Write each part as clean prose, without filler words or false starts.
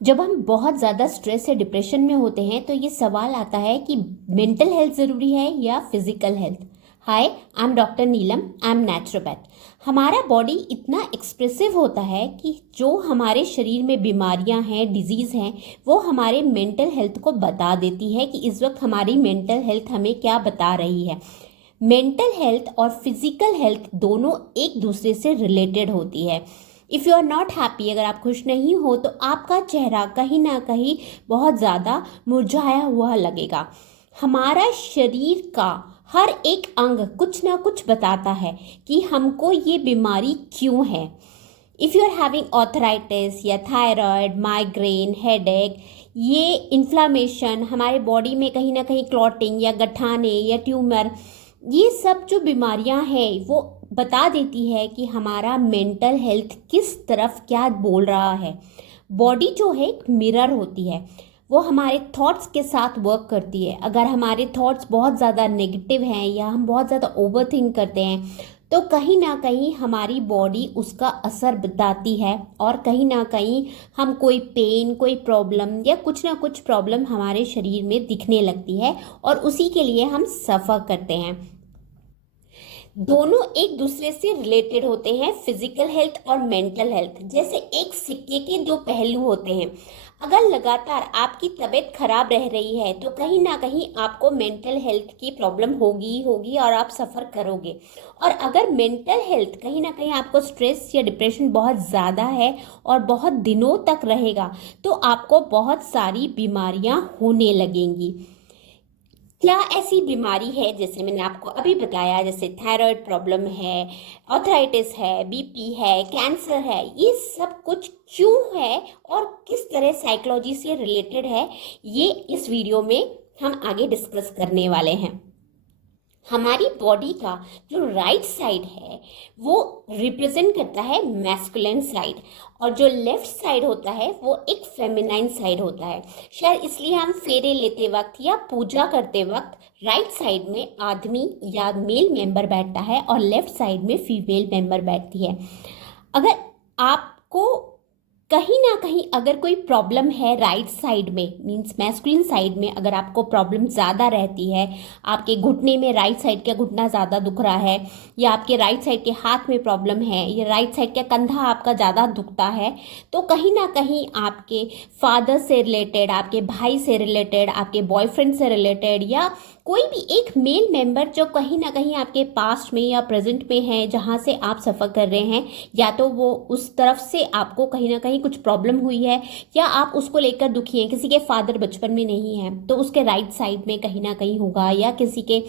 जब हम बहुत ज़्यादा स्ट्रेस या डिप्रेशन में होते हैं तो ये सवाल आता है कि मेंटल हेल्थ ज़रूरी है या physical health. Hi, I am doctor Neelam, I am naturopath. हमारा बॉडी इतना एक्सप्रेसिव होता है कि जो हमारे शरीर में बीमारियां हैं, डिजीज़ हैं, वो हमारे मेंटल हेल्थ को बता देती है कि इस वक्त हमारी मेंटल हेल्थ हमें क्या बता रही है। मेंटल हेल्थ और फिजिकल हेल्थ दोनों एक दूसरे से रिलेटेड होती है। If you are not happy, अगर आप खुश नहीं हो तो आपका चेहरा कहीं ना कहीं बहुत ज़्यादा मुरझाया हुआ लगेगा। हमारा शरीर का हर एक अंग कुछ ना कुछ बताता है कि हमको ये बीमारी क्यों है। If you are having arthritis या थायराइड, माइग्रेन, हेडेक, ये इन्फ्लामेशन, हमारे बॉडी में कहीं ना कहीं क्लॉटिंग या गठाने या ट्यूमर, ये सब जो बीमारियां हैं वो बता देती है कि हमारा मेंटल हेल्थ किस तरफ क्या बोल रहा है। बॉडी जो है एक मिरर होती है, वो हमारे थॉट्स के साथ वर्क करती है। अगर हमारे थॉट्स बहुत ज़्यादा नेगेटिव हैं या हम बहुत ज़्यादा ओवरथिंक करते हैं तो कहीं ना कहीं हमारी बॉडी उसका असर बताती है, और कहीं ना कहीं हम कोई पेन, कोई प्रॉब्लम या कुछ ना कुछ प्रॉब्लम हमारे शरीर में दिखने लगती है और उसी के लिए हम सफ़र करते हैं। दोनों एक दूसरे से रिलेटेड होते हैं, फिजिकल हेल्थ और मेंटल हेल्थ। जैसे एक सिक्के के दो पहलू होते हैं। अगर लगातार आपकी तबीयत खराब रह रही है तो कहीं ना कहीं आपको मेंटल हेल्थ की प्रॉब्लम होगी ही होगी और आप सफ़र करोगे। और अगर मेंटल हेल्थ कहीं ना कहीं आपको स्ट्रेस या डिप्रेशन बहुत ज़्यादा है और बहुत दिनों तक रहेगा तो आपको बहुत सारी बीमारियां होने लगेंगी। क्या ऐसी बीमारी है जैसे मैंने आपको अभी बताया, जैसे थायराइड प्रॉब्लम है, आर्थराइटिस है, बीपी है, कैंसर है, ये सब कुछ क्यों है और किस तरह साइकोलॉजी से रिलेटेड है, ये इस वीडियो में हम आगे डिस्कस करने वाले हैं। हमारी बॉडी का जो राइट साइड है वो रिप्रेजेंट करता है मैस्कुलिन साइड, और जो लेफ्ट साइड होता है वो एक फेमिनाइन साइड होता है। शायद इसलिए हम फेरे लेते वक्त या पूजा करते वक्त राइट साइड में आदमी या मेल मेंबर बैठता है और लेफ्ट साइड में फीमेल मेंबर बैठती है। अगर आपको कहीं ना कहीं अगर कोई प्रॉब्लम है राइट साइड में, मींस मैस्कुलिन साइड में, अगर आपको प्रॉब्लम ज़्यादा रहती है, आपके घुटने में राइट साइड का घुटना ज़्यादा दुख रहा है, या आपके राइट साइड के हाथ में प्रॉब्लम है, या राइट साइड का कंधा आपका ज़्यादा दुखता है, तो कहीं ना कहीं आपके फादर से रिलेटेड, आपके भाई से रिलेटेड, आपके बॉयफ्रेंड से रिलेटेड, या कोई भी एक मेल मेंबर जो कहीं ना कहीं आपके पास्ट में या प्रेजेंट में है जहाँ से आप सफ़र कर रहे हैं, या तो वो उस तरफ से आपको कहीं ना कहीं कुछ प्रॉब्लम हुई है या आप उसको लेकर दुखी हैं। किसी के फादर बचपन में नहीं है तो उसके राइट साइड में कहीं ना कहीं होगा, या किसी के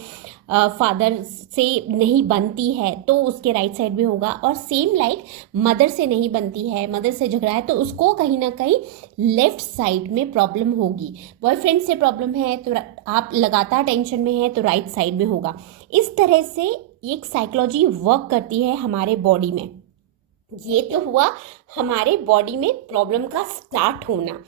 फादर से नहीं बनती है तो उसके राइट साइड में होगा। और सेम लाइक मदर से नहीं बनती है, मदर से झगड़ा है तो उसको कहीं ना कहीं लेफ्ट साइड में प्रॉब्लम होगी। बॉयफ्रेंड से प्रॉब्लम है तो आप लगातार टेंशन में है तो राइट साइड में होगा। इस तरह से एक साइकोलॉजी वर्क करती है हमारे बॉडी में। ये तो हुआ हमारे बॉडी में प्रॉब्लम का स्टार्ट होना।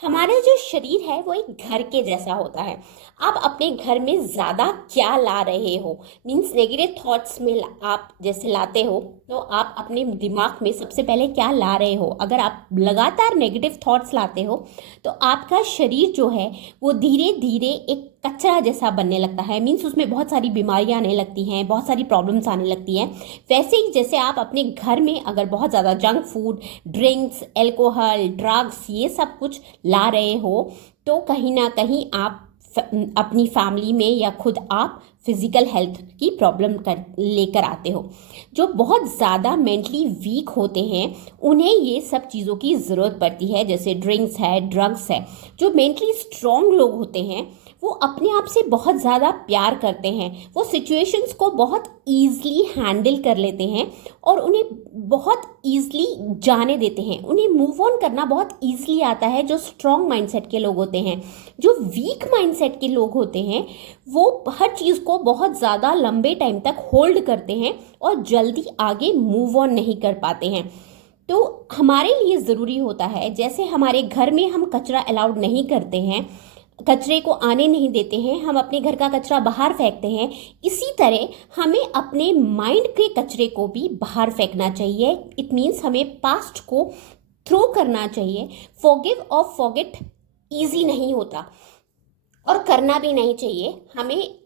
हमारा जो शरीर है वो एक घर के जैसा होता है। आप अपने घर में ज़्यादा क्या ला रहे हो, मीन्स नेगेटिव थॉट्स में आप जैसे लाते हो तो आप अपने दिमाग में सबसे पहले क्या ला रहे हो। अगर आप लगातार नेगेटिव थॉट्स लाते हो तो आपका शरीर जो है वो धीरे धीरे एक कचरा जैसा बनने लगता है, मीन्स उसमें बहुत सारी बीमारियां आने लगती हैं, बहुत सारी प्रॉब्लम्स आने लगती हैं। वैसे ही जैसे आप अपने घर में अगर बहुत ज़्यादा junk food, drinks, alcohol, drugs, ये सब कुछ ला रहे हो तो कहीं ना कहीं आप अपनी फैमिली में या खुद आप फिजिकल हेल्थ की प्रॉब्लम कर लेकर आते हो। जो बहुत ज़्यादा मेंटली वीक होते हैं उन्हें ये सब चीज़ों की ज़रूरत पड़ती है, जैसे ड्रिंक्स है, ड्रग्स है। जो मेंटली स्ट्रॉन्ग लोग होते हैं वो अपने आप से बहुत ज़्यादा प्यार करते हैं, वो सिचुएशंस को बहुत ईजली हैंडल कर लेते हैं और उन्हें बहुत ईजली जाने देते हैं, उन्हें मूव ऑन करना बहुत ईजली आता है। जो स्ट्रॉन्ग माइंडसेट के लोग होते हैं, जो वीक माइंडसेट के लोग होते हैं, वो हर चीज़ को बहुत ज़्यादा लंबे टाइम तक होल्ड करते हैं और जल्दी आगे मूव ऑन नहीं कर पाते हैं। तो हमारे लिए ज़रूरी होता है, जैसे हमारे घर में हम कचरा अलाउड नहीं करते हैं, कचरे को आने नहीं देते हैं, हम अपने घर का कचरा बाहर फेंकते हैं, इसी तरह हमें अपने माइंड के कचरे को भी बाहर फेंकना चाहिए। इट मीन्स हमें पास्ट को थ्रो करना चाहिए। फॉरगिव और फॉरगेट ईजी नहीं होता और करना भी नहीं चाहिए। हमें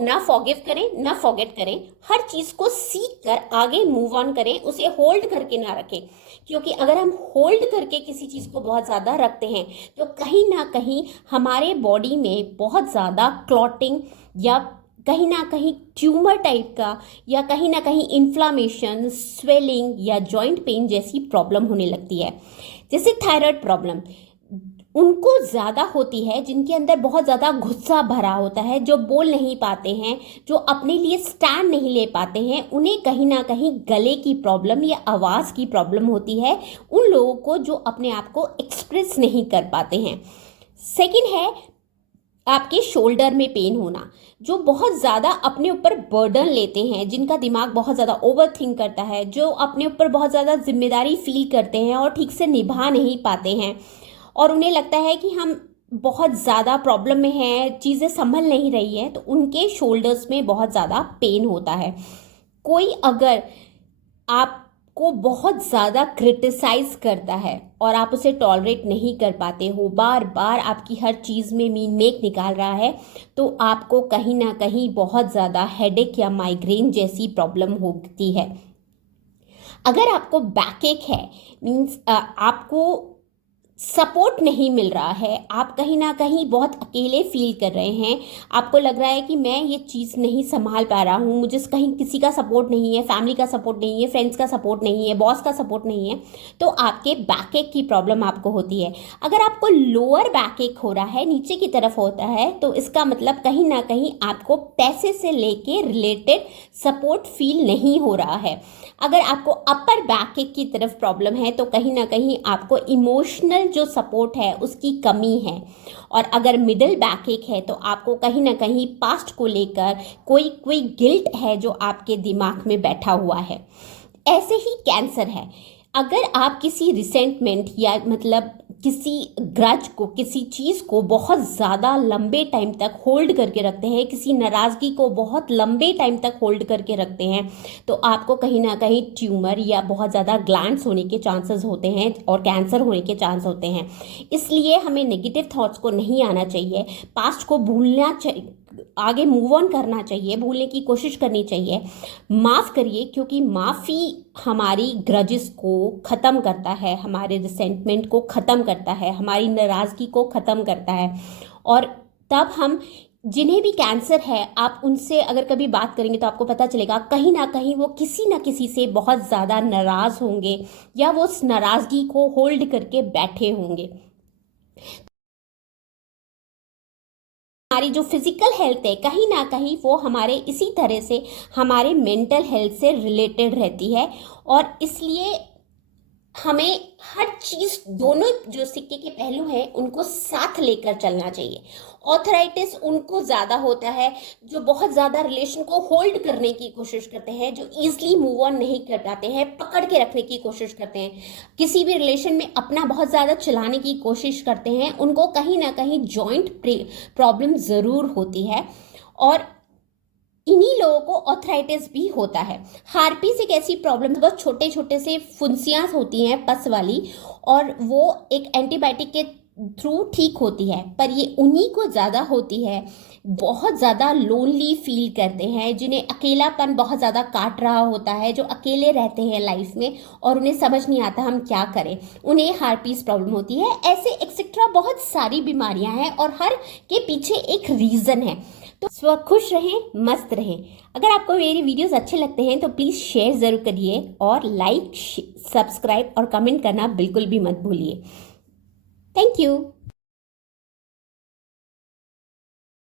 ना फॉरगिव करें ना फॉरगेट करें, हर चीज़ को सीख कर आगे मूव ऑन करें, उसे होल्ड करके ना रखें। क्योंकि अगर हम होल्ड करके किसी चीज़ को बहुत ज़्यादा रखते हैं तो कहीं ना कहीं हमारे बॉडी में बहुत ज़्यादा क्लॉटिंग या कहीं ना कहीं ट्यूमर टाइप का या कहीं ना कहीं इन्फ्लामेशन, स्वेलिंग या जॉइंट पेन जैसी प्रॉब्लम होने लगती है। जैसे थायराइड प्रॉब्लम उनको ज़्यादा होती है जिनके अंदर बहुत ज़्यादा गुस्सा भरा होता है, जो बोल नहीं पाते हैं, जो अपने लिए स्टैंड नहीं ले पाते हैं, उन्हें कहीं ना कहीं गले की प्रॉब्लम या आवाज़ की प्रॉब्लम होती है। उन लोगों को जो अपने आप को एक्सप्रेस नहीं कर पाते हैं। सेकंड है आपके शोल्डर में पेन होना, जो बहुत ज़्यादा अपने ऊपर बर्डन लेते हैं, जिनका दिमाग बहुत ज़्यादा ओवर थिंक करता है, जो अपने ऊपर बहुत ज़्यादा जिम्मेदारी फील करते हैं और ठीक से निभा नहीं पाते हैं और उन्हें लगता है कि हम बहुत ज़्यादा प्रॉब्लम में हैं, चीज़ें संभल नहीं रही हैं, तो उनके शोल्डर्स में बहुत ज़्यादा पेन होता है। कोई अगर आपको बहुत ज़्यादा क्रिटिसाइज करता है और आप उसे टॉलरेट नहीं कर पाते हो, बार बार आपकी हर चीज़ में मीन मेक निकाल रहा है, तो आपको कहीं ना कहीं बहुत ज़्यादा हेडेक या माइग्रेन जैसी प्रॉब्लम होती है। अगर आपको बैकएक है, मीन्स आपको सपोर्ट नहीं मिल रहा है, आप कहीं ना कहीं बहुत अकेले फील कर रहे हैं, आपको लग रहा है कि मैं ये चीज़ नहीं संभाल पा रहा हूँ, मुझे कहीं किसी का सपोर्ट नहीं है, फैमिली का सपोर्ट नहीं है, फ्रेंड्स का सपोर्ट नहीं है, बॉस का सपोर्ट नहीं है, तो आपके बैकएक की प्रॉब्लम आपको होती है। अगर आपको लोअर बैकएक हो रहा है, नीचे की तरफ होता है, तो इसका मतलब कहीं ना कहीं आपको पैसे से लेके रिलेटेड सपोर्ट फील नहीं हो रहा है। अगर आपको अपर बैकएक की तरफ प्रॉब्लम है तो कहीं ना कहीं आपको इमोशनल जो सपोर्ट है उसकी कमी है। और अगर मिडिल बैकएक है तो आपको कहीं ना कहीं पास्ट को लेकर कोई गिल्ट है जो आपके दिमाग में बैठा हुआ है। ऐसे ही कैंसर है, अगर आप किसी रिसेंटमेंट या मतलब किसी ग्रज को, किसी चीज़ को बहुत ज़्यादा लंबे टाइम तक होल्ड करके रखते हैं, किसी नाराज़गी को बहुत लंबे टाइम तक होल्ड करके रखते हैं, तो आपको कहीं ना कहीं ट्यूमर या बहुत ज़्यादा ग्लैंड्स होने के चांसेस होते हैं और कैंसर होने के चांस होते हैं। इसलिए हमें नेगेटिव थॉट्स को नहीं आना चाहिए, पास्ट को भूलना चाहिए, आगे मूव ऑन करना चाहिए, भूलने की कोशिश करनी चाहिए। माफ़ करिए, क्योंकि माफ़ी हमारी ग्रजेस को ख़त्म करता है, हमारे रिसेंटमेंट को ख़त्म करता है, हमारी नाराज़गी को ख़त्म करता है। और तब हम जिन्हें भी कैंसर है, आप उनसे अगर कभी बात करेंगे तो आपको पता चलेगा कहीं ना कहीं वो किसी ना किसी से बहुत ज़्यादा नाराज़ होंगे या वो उस नाराज़गी को होल्ड करके बैठे होंगे। हमारी जो फिजिकल हेल्थ है कहीं ना कहीं वो हमारे इसी तरह से हमारे मेंटल हेल्थ से रिलेटेड रहती है। और इसलिए हमें हर चीज़, दोनों जो सिक्के के पहलू हैं उनको साथ लेकर चलना चाहिए। ऑर्थराइटिस उनको ज़्यादा होता है जो बहुत ज़्यादा रिलेशन को होल्ड करने की कोशिश करते हैं, जो ईजिली मूव ऑन नहीं कर पाते हैं, पकड़ के रखने की कोशिश करते हैं, किसी भी रिलेशन में अपना बहुत ज़्यादा चलाने की कोशिश करते हैं, उनको कहीं ना कहीं जॉइंट प्रॉब्लम ज़रूर होती है। और इन्हीं लोगों को ऑर्थराइटिस भी होता है। हार्पीस एक ऐसी प्रॉब्लम है, बहुत छोटे छोटे से फुंसियाँ होती हैं पस वाली, और वो एक एंटीबायोटिक के थ्रू ठीक होती है, पर ये उन्हीं को ज़्यादा होती है बहुत ज़्यादा लोनली फील करते हैं, जिन्हें अकेलापन बहुत ज़्यादा काट रहा होता है, जो अकेले रहते हैं लाइफ में और उन्हें समझ नहीं आता हम क्या करें, उन्हें हार्पीस प्रॉब्लम होती है। ऐसे एक्सेट्रा बहुत सारी बीमारियां हैं और हर के पीछे एक रीज़न है। तो स्व खुश रहें, मस्त रहें। अगर आपको मेरी वीडियोस अच्छे लगते हैं तो प्लीज़ शेयर ज़रूर करिए और लाइक, सब्सक्राइब और कमेंट करना बिल्कुल भी मत भूलिए। Thank you.